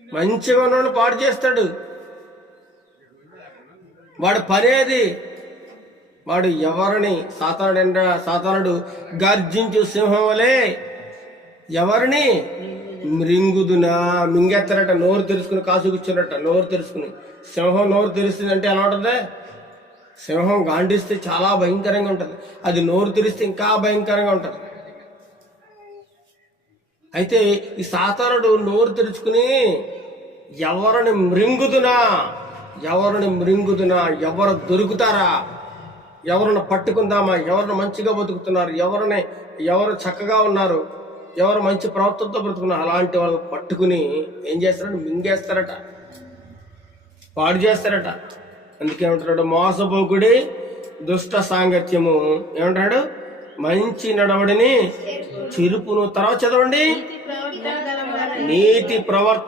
మంచిగా ఉన్నవాడిని పాడు చేస్తాడు. వాడు పనేది? వాడు ఎవరిని? సాతానుడు సాతానుడు గర్జించు సింహం వలే ఎవరిని? మృంగుదునా? మింగెత్తరట నోరు తెరుచుకుని కాసు కూర్చున్నట్ట నోరు తెరుచుకుని. సింహం నోరు తెరుస్తుంది అంటే ఎలా ఉంటుంది? సింహం గాండిస్తే చాలా భయంకరంగా ఉంటుంది. అది నోరు తెరిస్తే ఇంకా భయంకరంగా ఉంటుంది. అయితే ఈ సాతానుడు నోరు తెరుచుకుని ఎవరిని మృంగుదునా? ఎవరిని మృంగుదునా? ఎవరు దొరుకుతారా? ఎవరిని పట్టుకుందామా? ఎవరిని మంచిగా బతుకుతున్నారు? ఎవరిని ఎవరు చక్కగా ఉన్నారు? ఎవరు మంచి ప్రవర్తనతో బ్రతుకున్నారు? అలాంటి వాళ్ళని పట్టుకుని ఏం చేస్తారంటే మింగేస్తారట. పాడు చేస్తారట. అందుకే ఏమంటాడు మోసపోకుడి దుష్ట సాంగత్యము. ఏమంటాడు మంచి నడవడిని చిరుపును తర్వాత చదవండి. నీతి ప్రవర్తన